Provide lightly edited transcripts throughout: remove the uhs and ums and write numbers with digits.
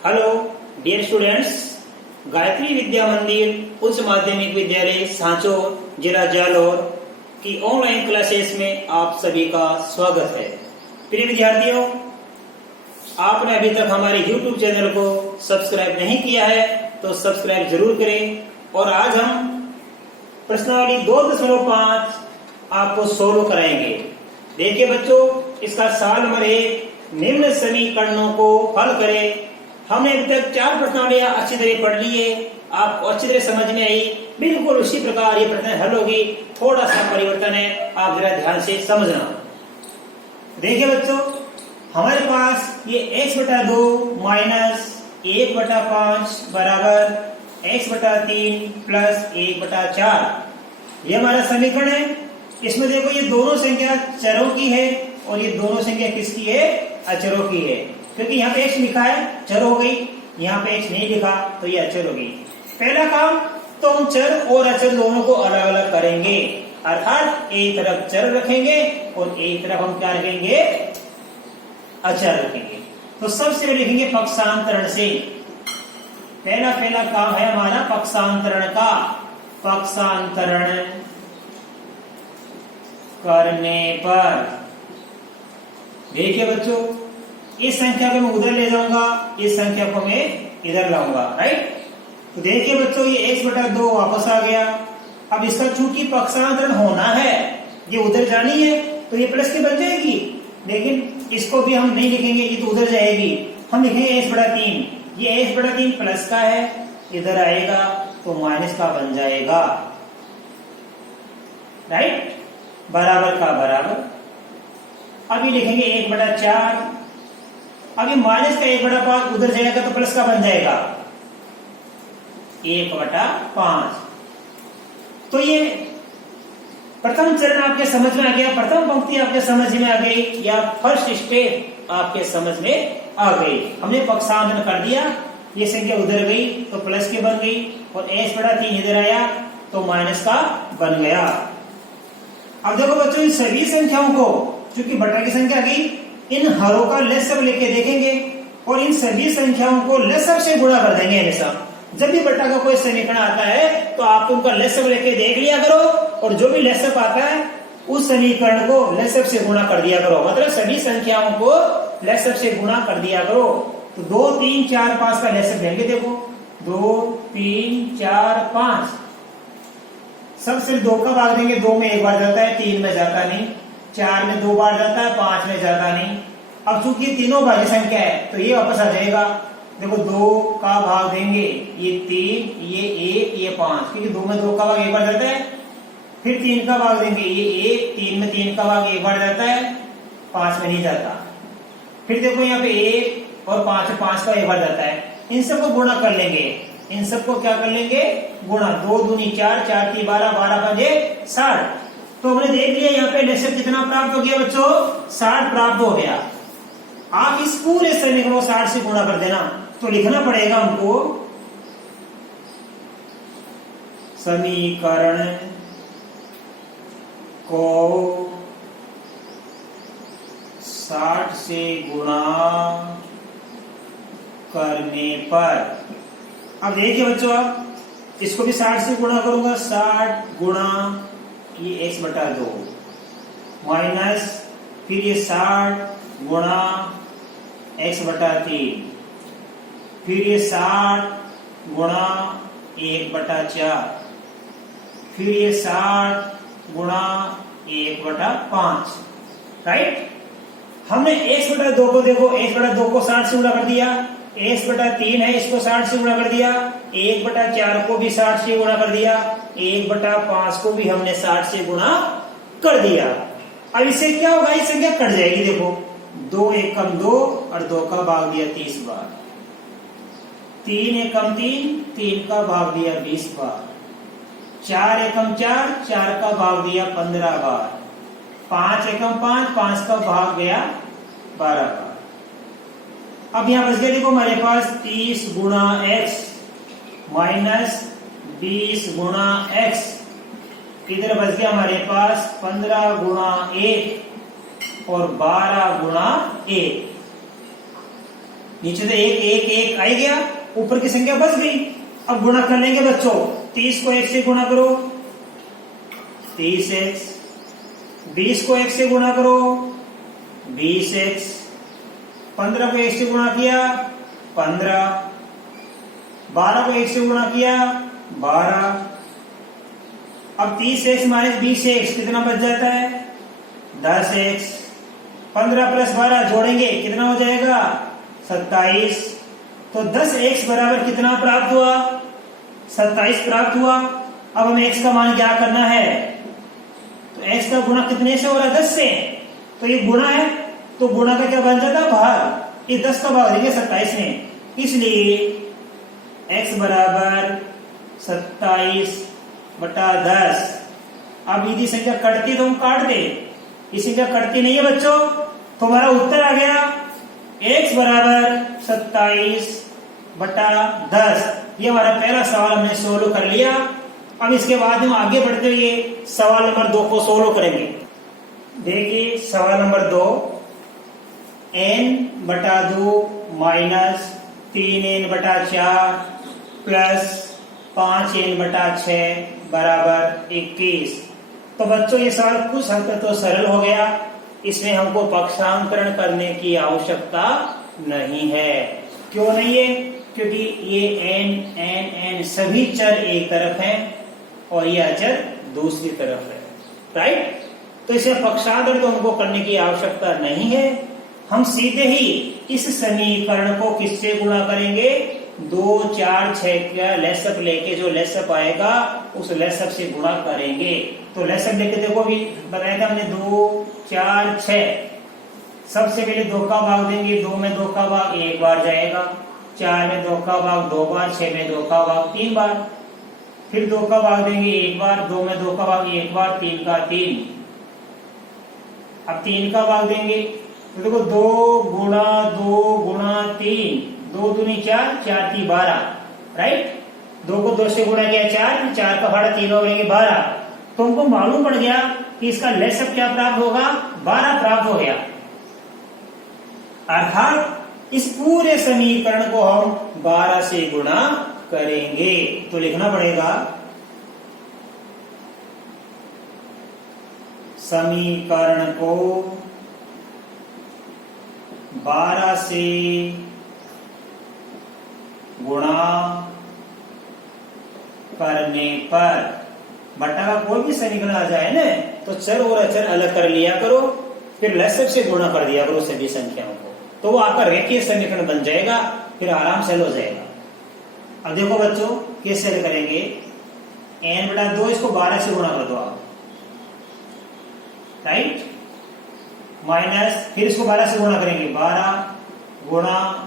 Hello dear students, Gayatri विद्या मंदिर उच्च माध्यमिक विद्यालय सांचौर जिला जालौर की ऑनलाइन क्लासेस में आप सभी का स्वागत है। प्रिय विद्यार्थियों, आपने अभी तक हमारे YouTube चैनल को सब्सक्राइब नहीं किया है तो सब्सक्राइब जरूर करें। और आज हम प्रश्नावली 2.5 आपको सोल्व कराएंगे। देखिए बच्चों, इसका सवाल नंबर 1, निम्न समीकरणों को हल करें। हमने अभी तक 4 प्रश्नावलियां अच्छी तरह पढ़ ली है, आपको अच्छी तरह समझ में आई। बिल्कुल उसी प्रकार ये प्रश्न हल होगी, थोड़ा सा परिवर्तन है, आप जरा ध्यान से समझना। देखिए बच्चों, हमारे पास ये x/2 माइनस 1/5 बराबर x/3 प्लस 1/4 ये हमारा समीकरण है। इसमें देखो, ये दोनों संख्या चरों की है और ये दोनों संख्या किसकी है? अचरों की है। क्योंकि यहाँ पे x लिखा है, चर हो गई। यहाँ पे x नहीं लिखा तो ये अचर हो गई। पहला काम तो हम चर और अचर दोनों को अलग अलग करेंगे, अर्थात एक तरफ चर रखेंगे और एक तरफ हम क्या रखेंगे? अचर रखेंगे। तो सबसे पहले लिखेंगे पक्षांतरण से। पहला काम है हमारा पक्षांतरण का। पक्षांतरण करने पर देखिए बच्चों, इस संख्या को मैं उधर ले जाऊंगा, इस संख्या को मैं इधर लाऊंगा, राइट। तो देखिए बच्चों, ये x/2 वापस आ गया। अब इसका चूंकि पक्षांतरण होना है, ये उधर जानी है तो ये प्लस की बन जाएगी, लेकिन इसको भी हम नहीं लिखेंगे, ये तो उधर जाएगी। हम लिखेंगे x/3। ये x/3 प्लस का है, इधर आएगा तो माइनस का बन जाएगा, राइट। बराबर का बराबर। अभी लिखेंगे 1/4। अभी माइनस का 1/5 उधर जाएगा तो प्लस का बन जाएगा 1/5। तो ये प्रथम चरण आपके समझ में आ गया, प्रथम पंक्ति आपके समझ में आ गई, या फर्स्ट स्टेप आपके समझ में आ गई। हमने पक्षांतरण कर दिया, ये संख्या उधर गई तो प्लस की बन गई और x/3 इधर आया तो माइनस का बन गया। अब देखो बच्चों, इन सभी संख्याओं को, चूंकि बटा की संख्या गई, इन हरों का लसब लेके देखेंगे और इन सभी संख्याओं को लसब से गुणा कर देंगे हमेशा। जब भी बटा का कोई समीकरण आता है तो आप उनका लसब लेके देख लिया करो, और जो भी लसब आता है उस समीकरण को लसब से गुणा कर दिया करो। मतलब सभी संख्याओं को लसब से गुणा कर दिया करो। तो 2, 3, 4, 5 का लसब लेंगे। देखो 2, 3, 4, 5, सबसे 2 का भाग देंगे। 2 में एक बार जाता है, 3 में जाता नहीं, 4 में 2 बार जाता है, 5 में जाता नहीं। अब चूंकि तीनों भाज्य संख्या है तो ये वापस आ जाएगा। देखो 2 का भाग देंगे, ये 3, ये 1, ये 5, क्योंकि 2 में 2 का भाग एक बार जाता है। फिर 3 का भाग देंगे, ये 1, 3 में 3 का भाग एक बार जाता है, 5 में नहीं जाता। फिर देखो यहाँ पे 1 और 5 का एक बार जाता है। इन सबको गुणा कर लेंगे, इन सबको क्या कर लेंगे? गुणा। 2 दूनी 4, 4 × 12, 12 × 5 = 60। तो हमने देख लिया यहाँ पे लसब कितना प्राप्त हो गया बच्चों? 60 प्राप्त हो गया। आप इस पूरे समीकरण को 60 से गुणा कर देना। तो लिखना पड़ेगा हमको, समीकरण को 60 से गुणा करने पर। अब देखिए बच्चों, आप इसको भी 60 से गुणा करूंगा। 60 गुणा ये x/2 माइनस, फिर ये 60 गुणा x/3, फिर ये 60 गुणा 1/4, फिर ये 60 गुणा 1/5, राइट। हमने x/2 को देखो, x/2 को 60 से गुणा कर दिया, x/3 है, इसको 60 से गुणा कर दिया, 1/4 को भी 60 से गुणा कर दिया, 1/5 को भी हमने 60 से गुणा कर दिया। अब इससे क्या होगा? इस संख्या कट जाएगी। देखो 2 × 1 = 2 और 2 का भाग दिया 30 बार, 3 × 1 = 3, 3 का भाग दिया 20 बार, 4 × 1 = 4, 4 का भाग दिया 15 बार, 5 × 1 = 5, 5 का भाग गया 12 बार। अब यहां बच गया, देखो हमारे पास 30 गुणा x माइनस 20 गुणा x, इधर बच गया हमारे पास 15 गुणा 1 और 12 गुणा 1। नीचे से एक एक एक आ गया, ऊपर की संख्या बच गई। अब गुणा कर लेंगे बच्चों, 30 को 1 से गुणा करो 30x, 20 को 1 से गुणा करो 20x, 15 को 1 से गुणा किया 15, 12 को 1 से गुणा किया 12। अब 30x माइनस 20x कितना बच जाता है 10x। 15 प्लस 12 जोड़ेंगे कितना हो जाएगा 27। तो 10x बराबर कितना प्राप्त हुआ 27 प्राप्त हुआ। अब हमें x का मान क्या करना है, तो x का गुणा कितने से हो रहा है 10 से, तो ये गुणा है तो गुणा का क्या बन जाता है भाग, ये 10 का भाग देंगे 27 में, इसलिए x बराबर 27/10। अब यदि संख्या कटती तो हम काट दे, ये संख्या कटती नहीं है बच्चों, तो हमारा उत्तर आ गया x बराबर 27/10। ये हमारा पहला सवाल हमने सोल्व कर लिया। अब इसके बाद हम आगे बढ़ते हुए सवाल नंबर 2 को सोल्व करेंगे। देखिए सवाल number 2, n/2 minus 3n/4 plus 5n/6 बराबर 21। तो बच्चों ये सवाल कुछ हद तक तो सरल हो गया, इसमें हमको पक्षांतरण करने की आवश्यकता नहीं है। क्यों नहीं है, क्योंकि ये n n n सभी चर एक तरफ हैं और ये अचर दूसरी तरफ है, राइट। तो इसे पक्षांतरण तो हमको करने की आवश्यकता नहीं है। हम सीधे ही इस समीकरण को किससे गुणा करेंगे, 2 4 6 का लेसअप लेके जो लेसअप आएगा उस लेसअप से गुणा करेंगे। तो लेसअप लेके देखो भी बताया था हमने 2 4 6। सबसे पहले 2 का भाग देंगे, 2 में 2 का भाग 1 बार जाएगा, 4 में 2 का भाग 2 बार, 6 में 2 का भाग 3 बार, फिर 2 का भाग देंगे 1 बार, 2 में 2 का भाग 1 बार, 3 का 3। अब 3 का भाग देंगे तो देखो 2 गुणा 2 गुणा 3, 2 दूनी 4, 4 की 12, राइट। 2 को 2 से गुणा किया 4, 4 का भाड़ा 3 हो गए 12। तो हमको मालूम पड़ गया कि इसका लेसअप क्या प्राप्त होगा, 12 प्राप्त हो गया। अर्थात इस पूरे समीकरण को हम 12 से गुणा करेंगे। तो लिखना पड़ेगा समीकरण को 12 से गुणा करने पर, बटा का कोई भी समीकरण आ जाए ना तो चर और अचर अलग कर लिया करो, फिर लेसअप से गुणा कर दिया करो सभी संख्याओं को, तो वो आपका रेखीय समीकरण बन जाएगा, फिर आराम से हल हो जाएगा। अब देखो बच्चों कैसे हल करेंगे, n/2 इसको 12 से गुणा कर दो आप, राइट, माइनस फिर इसको 12 से गुणा करेंगे, 12 गुणा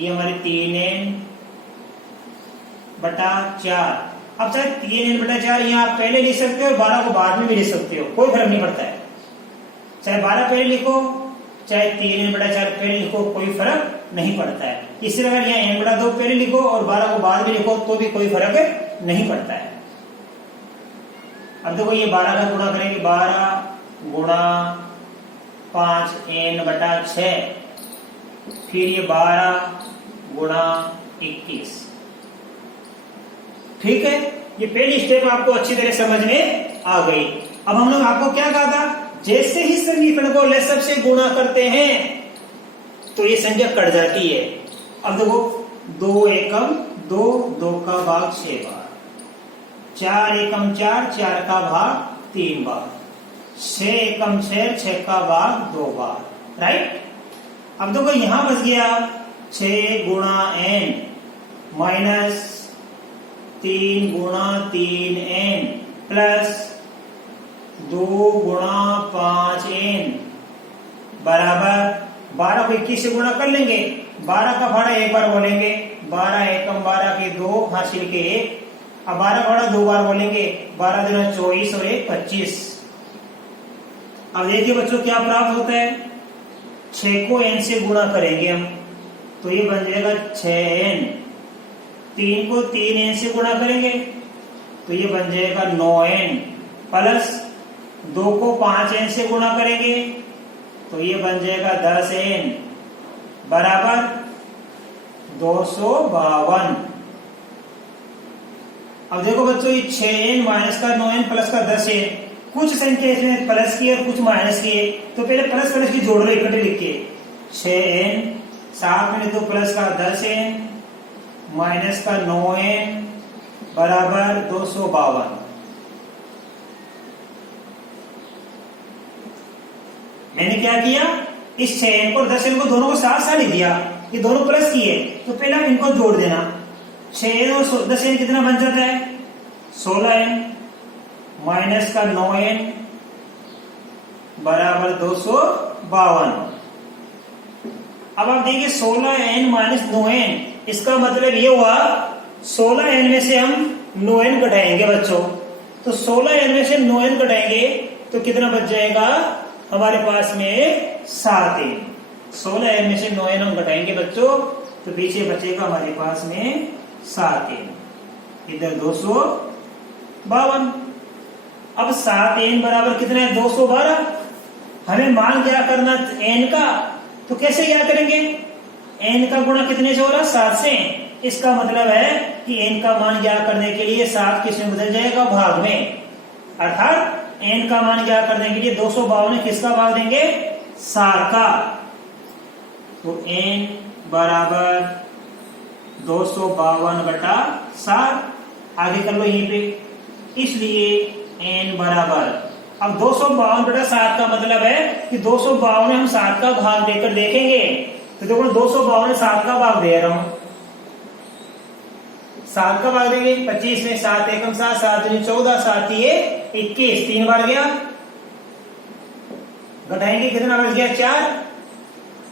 ये हमारे 3n/4। अब चाहे 3n/4 यहाँ आप पहले लिख सकते हो और 12 को बाद में भी लिख सकते हो, कोई फर्क नहीं पड़ता है। चाहे 12 पहले लिखो चाहे 3n/4 पहले लिखो, कोई फर्क नहीं पड़ता है। इसी तरह अगर यहाँ n/2 पहले लिखो और 12 को बाद में लिखो तो भी कोई फर्क नहीं पड़ता है। अब देखो ये 12 का गुणा करेंगे, 12 गुणा 5n/6, फिर ये 12 गुणा 21। ठीक है, ये पहली स्टेप आपको अच्छी तरह समझ में आ गई। अब हम लोग आपको क्या कहा था, जैसे ही समीकरण को लेसअप से गुणा करते हैं तो ये संख्या कट जाती है। अब देखो 2 एकम 2, 2 का भाग 6 बार, 4 एकम 4, 4 का भाग 3 बार, 6 एकम 6, 6 का भाग 2 बार, राइट। अब देखो यहां बच गया 6 गुणा n माइनस 3 गुणा 3n प्लस 2 गुणा 5n बराबर 12 को 21 से गुणा कर लेंगे, 12 का भाड़ा एक बार बोलेंगे, 12 एकम 12 के 2 हासिल के 1। अब 12 का भाड़ा 2 बार बोलेंगे, 12 दूना 24 और 1 25। अब देखिए बच्चों क्या प्राप्त होता है, 6 को n से गुणा करेंगे हम तो ये बन जाएगा 6n, 3 को 3n से गुणा करेंगे तो ये बन जाएगा 9n, प्लस 2 को 5n से गुणा करेंगे तो ये बन जाएगा 10n, बराबर 252। अब देखो बच्चों, ये 6n माइनस का 9n प्लस का 10n, कुछ संख्या इसमें प्लस की और कुछ माइनस की है, तो पहले प्लस प्लस की जोड़ लो इकट्ठे लिख के। 6n साथ में तो प्लस का 10n माइनस का 9n बराबर 252। मैंने क्या किया, इस 6n को 10n को दोनों को साथ साथ लिख दिया, ये दोनों प्लस की है, तो पहले आप इनको जोड़ देना। 6n और 10n कितना बन जाता है, 16n माइनस का 9n बराबर 252। अब आप देखिए 16n माइनस 9n, इसका मतलब ये हुआ 16n में से हम 9n घटाएंगे बच्चों, तो 16n में से 9n घटाएंगे तो कितना बच जाएगा हमारे पास में 7n। 16n में से 9n हम घटाएंगे बच्चों, तो पीछे बचेगा हमारे पास में 7n, इधर 252। अब 7n बराबर कितना है, 212। हमें मान क्या करना n का, तो कैसे क्या करेंगे, n का गुणा कितने से हो रहा, 7 से। इसका मतलब है कि n का मान ज्ञात करने के लिए 7 किसमें बदल जाएगा, भाग में, अर्थात n का मान ज्ञात करने के लिए 252 किसका भाग देंगे, 7 का। तो n बराबर 252/7, आगे कर लो यहीं पे। इसलिए n बराबर, अब 252/7 का मतलब है कि 252 में हम 7 का भाग देकर देखेंगे, तो देखो 252 में 7 का भाग दे रहा हूं, 7 का भाग देंगे 25 में, 7 एकम 7, 7 दूनी 14, 7 ये 21, 3 बार गया, घटाएंगे कितना बच गया, 4।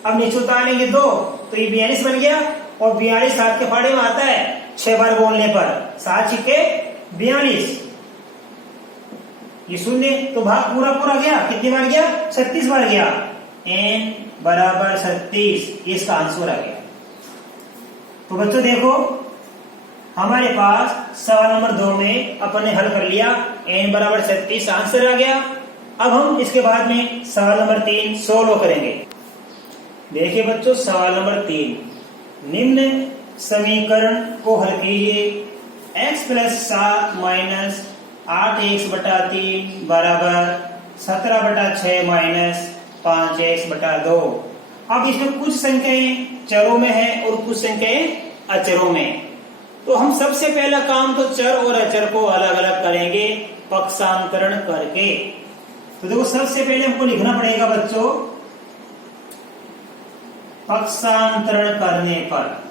अब नीचे उतारेंगे 2, तो ये 42 बन गया, और 42 7 के फाड़े में आता है 6 बार बोलने पर, 7 छिके 42, ये शून्य, तो भाग पूरा पूरा गया, कितनी बार गया, 36 बार गया। n बराबर 36, इसका आंसर आ गया। तो बच्चों देखो, हमारे पास सवाल नंबर 2 में अपन ने हल कर लिया, n बराबर 36 आंसर आ गया। अब हम इसके बाद में सवाल नंबर 3 सोल्व करेंगे। देखिए बच्चों, सवाल नंबर 3, निम्न समीकरण को हल कीजिए। x प्लस 7 माइनस 8x/3 बराबर 17/6 माइनस 5x/2। अब इसमें कुछ संख्याएं चरों में है और कुछ संख्याएं अचरों में, तो हम सबसे पहला काम तो चर और अचर को अलग अलग करेंगे पक्षांतरण करके। तो देखो, सबसे पहले हमको लिखना पड़ेगा बच्चों, पक्षांतरण करने पर।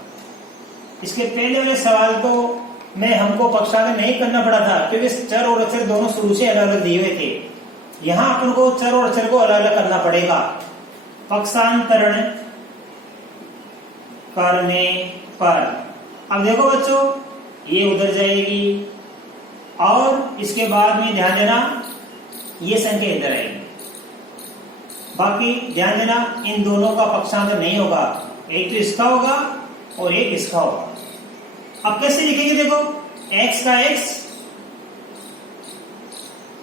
इसके पहले वाले सवाल तो में हमको पक्षांतरण नहीं करना पड़ा था, क्योंकि चर और अचर दोनों शुरू से अलग अलग दिए हुए थे। यहां अपन को चर और अचर को अलग अलग करना पड़ेगा। पक्षांतरण करने पर, अब देखो बच्चों, ये उधर जाएगी और इसके बाद में ध्यान देना ये संख्या इधर आएगी। बाकी ध्यान देना, इन दोनों का पक्षांतर नहीं होगा, एक तो इसका होगा और एक इसका होगा। अब कैसे लिखेंगे, देखो x का x,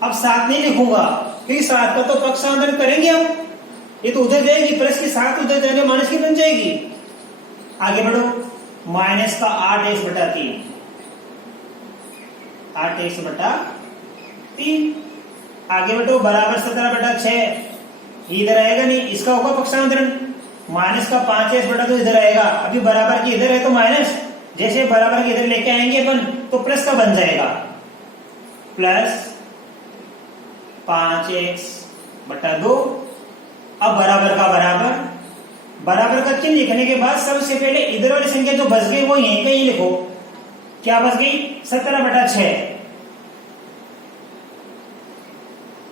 अब 7 नहीं लिखूंगा क्योंकि 7 का तो पक्षांतर करेंगे हम, ये तो उधर जाएगी, प्लस की 7 उधर जाएंगे, माइनस की बन जाएगी। आगे बढ़ो, माइनस का 8x/3, 8x/3, आगे बढ़ो, बराबर 17/6, इधर आएगा नहीं, इसका होगा पक्षांतरण। माइनस का 5x/2 इधर आएगा, अभी बराबर की इधर है तो माइनस, जैसे बराबर की इधर लेके आएंगे अपन तो प्लस का बन जाएगा, प्लस 5x/2। अब बराबर का बराबर, बराबर का चिन्ह लिखने के बाद सबसे पहले इधर वाली संख्या जो बच गई वो यहीं पे ही लिखो। क्या बच गई, 17/6।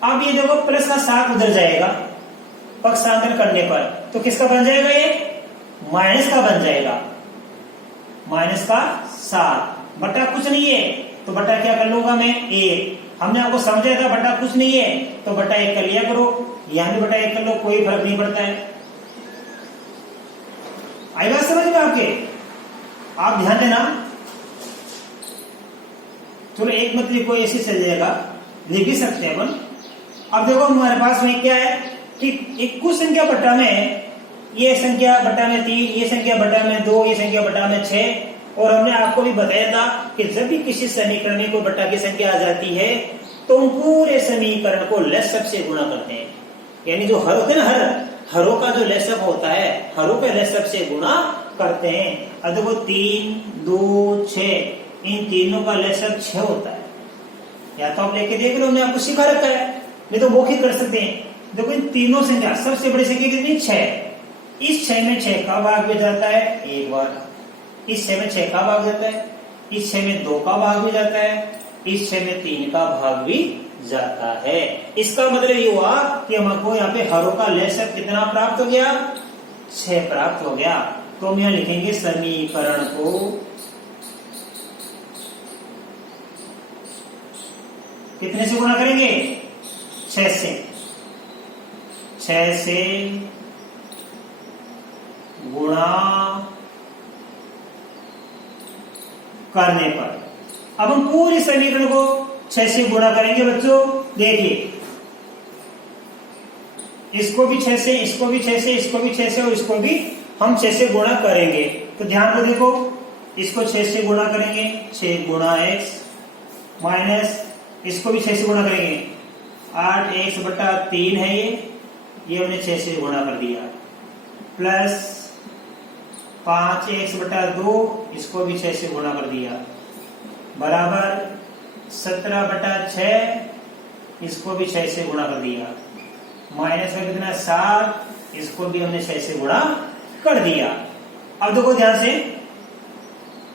अब ये देखो, प्लस का 7 उधर जाएगा पक्षांतर करने पर, तो किसका बन जाएगा, ये माइनस का बन जाएगा, माइनस का 7 बटा कुछ नहीं है, तो बटा क्या कर लूंगा मैं, 1। हमने आपको समझाया था बटा कुछ नहीं है, तो बटा 1 कर लिया करो, यहां भी बटा 1 कर लो, कोई फर्क नहीं पड़ता है। आई बात समझ में आपके, आप ध्यान देना। चलो एक मत लिखो, ऐसे चल जाएगा, लिख भी सकते हैं अपन। अब देखो हमारे पास में क्या है कि एक कुछ संख्या बटा में ये संख्या बटा में 3, ये संख्या बटा में 2, ये संख्या बटा में 6। और हमने आपको भी बताया था कि जब भी किसी समीकरण में कोई बटा की संख्या आ जाती है तो हम पूरे समीकरण को लसअप से गुणा करते हैं। यानी जो हर होते हैं ना, हरों का जो लसअप होता है, हरों के लसअप से गुणा करते हैं। अब देखो 3, 2, 6, इन तीनों का लसअप 6 होता है। या तो आप लेके देख लो, हमने आपको सिखा रखा है, नहीं तो मौखिक कर सकते हैं। देखो इन तीनों संख्या, सबसे बड़ी संख्या कितनी? 6। इस 6 में 6 का भाग भी जाता है एक बार, इस 6 में 6 का भाग जाता है, इस 6 में 2 का भाग भी जाता है, इस 6 में 3 का भाग भी जाता है। इसका मतलब ये हुआ कि हमको यहाँ पे हरों का लसअप कितना प्राप्त हो गया? 6 प्राप्त हो गया। तो हम यहाँ लिखेंगे समीकरण को कितने से गुणा करेंगे? 6 से। 6 से गुणा करने पर अब हम पूरी समीकरण को 6 से गुणा करेंगे बच्चों। देखिए, इसको भी 6 से, इसको भी 6 से, इसको भी 6 से और इसको भी हम 6 से गुणा करेंगे। तो ध्यान को देखो, इसको 6 से गुणा करेंगे, 6 गुणा x माइनस इसको भी 6 से गुणा करेंगे, 8x बटा 3 है ये हमने 6 से गुणा कर दिया, प्लस 5x बटा 2, इसको भी 6 से गुणा कर दिया, बराबर 17 बटा 6, इसको भी 6 से गुणा कर दिया, माइनस का कितना 7, इसको भी हमने 6 से गुणा कर दिया। अब देखो ध्यान से,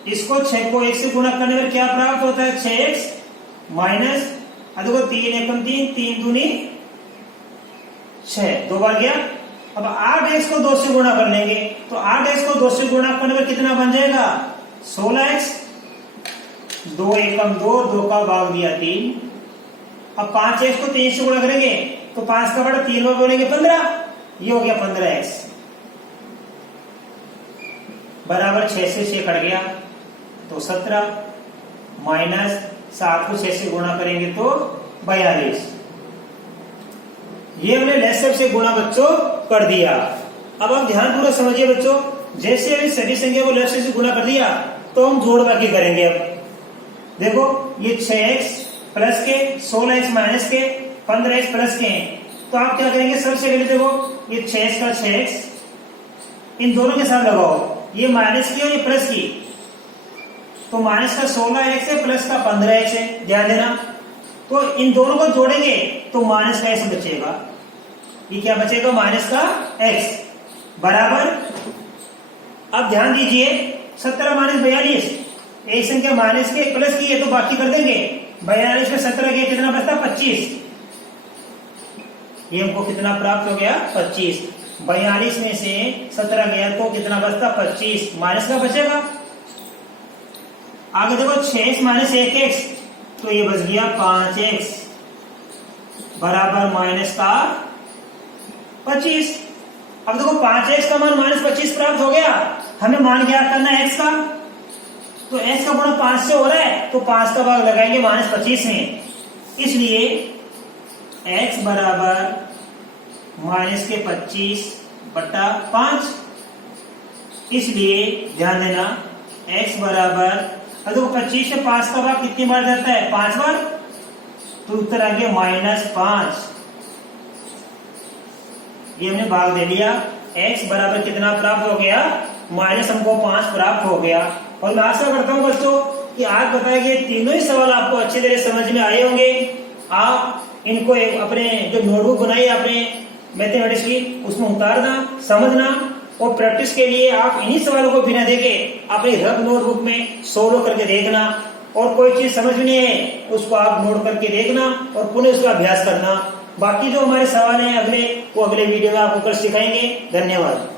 इसको 6 को 1 से गुणा करने में क्या प्राप्त होता है? 6x माइनस, अब देखो 3 एकम 3, 3 दूनी 6, 2 बार गया। अब 8x को 2 से गुणा कर लेंगे, तो 8x को 2 से गुणा करने में कितना बन जाएगा? 16x, 2 एकम 2, 2 का भाग दिया 3। अब 5x को 3 से गुणा करेंगे तो 5 का बड़ा 3 में बोलेंगे 15, ये हो गया 15x, बराबर 6 से 6 कट गया तो 17, माइनस 7 को 6 से गुणा करेंगे तो 42। ये हमने लसअप से गुणा बच्चों कर दिया। अब आप ध्यानपूर्वक समझिए बच्चों, जैसे अभी सभी संख्या को लसअप से गुणा कर दिया तो हम जोड़ बाकी करेंगे। अब देखो, ये 6x प्लस के, 16x माइनस के, 15x प्लस के हैं, तो आप क्या करेंगे? सबसे पहले देखो, ये 6x का 6x इन दोनों के साथ लगाओ, ये माइनस की और ये प्लस की, तो माइनस का 16x है, प्लस का 15x है, ध्यान देना। तो इन दोनों को जोड़ेंगे तो माइनस का x बचेगा, ये क्या बचेगा? माइनस का x, बराबर। अब ध्यान दीजिए, 17 माइनस 42, एक संख्या माइनस के प्लस की है तो बाकी कर देंगे, 42 में 17 गया, कितना बचता? 25। ये हमको कितना प्राप्त हो गया? 25। 42 में से 17 गया तो कितना बचता? 25, माइनस का बचेगा। आगे देखो, 6x माइनस 1x, तो ये बच गया 5x, बराबर माइनस का 25। अब देखो 5x का मान माइनस 25 प्राप्त हो गया, हमें मान क्या करना है? x का, तो x का गुणा 5 से हो रहा है तो 5 का भाग लगाएंगे माइनस 25 में, इसलिए x बराबर माइनस के 25 बटा 5। इसलिए ध्यान देना, x बराबर, अब देखो 25 से 5 का भाग कितनी बार जाता है? 5 बार, तो उत्तर आ गया -5। ये हमने भाग दे दिया, x बराबर कितना प्राप्त हो गया? माइनस हमको 5 प्राप्त हो गया। और मैं आशा करता हूं बच्चों कि आज बताए गए तीनों ही सवाल आपको अच्छी तरह समझ में आए होंगे। आप इनको अपने जो नोटबुक बनाई आपने मैथमेटिक्स की, उसमें उतारना, समझना, और प्रैक्टिस के लिए आप इन्हीं सवालों को बिना देखे अपनी रफ नोटबुक में सोल्व करके देखना, और कोई चीज समझ में नहीं है उसको आप नोट करके देखना और पुनः उसका अभ्यास करना। बाकी जो हमारे सवाल हैं अगले, वो अगले वीडियो में आपको कर सिखाएंगे। धन्यवाद।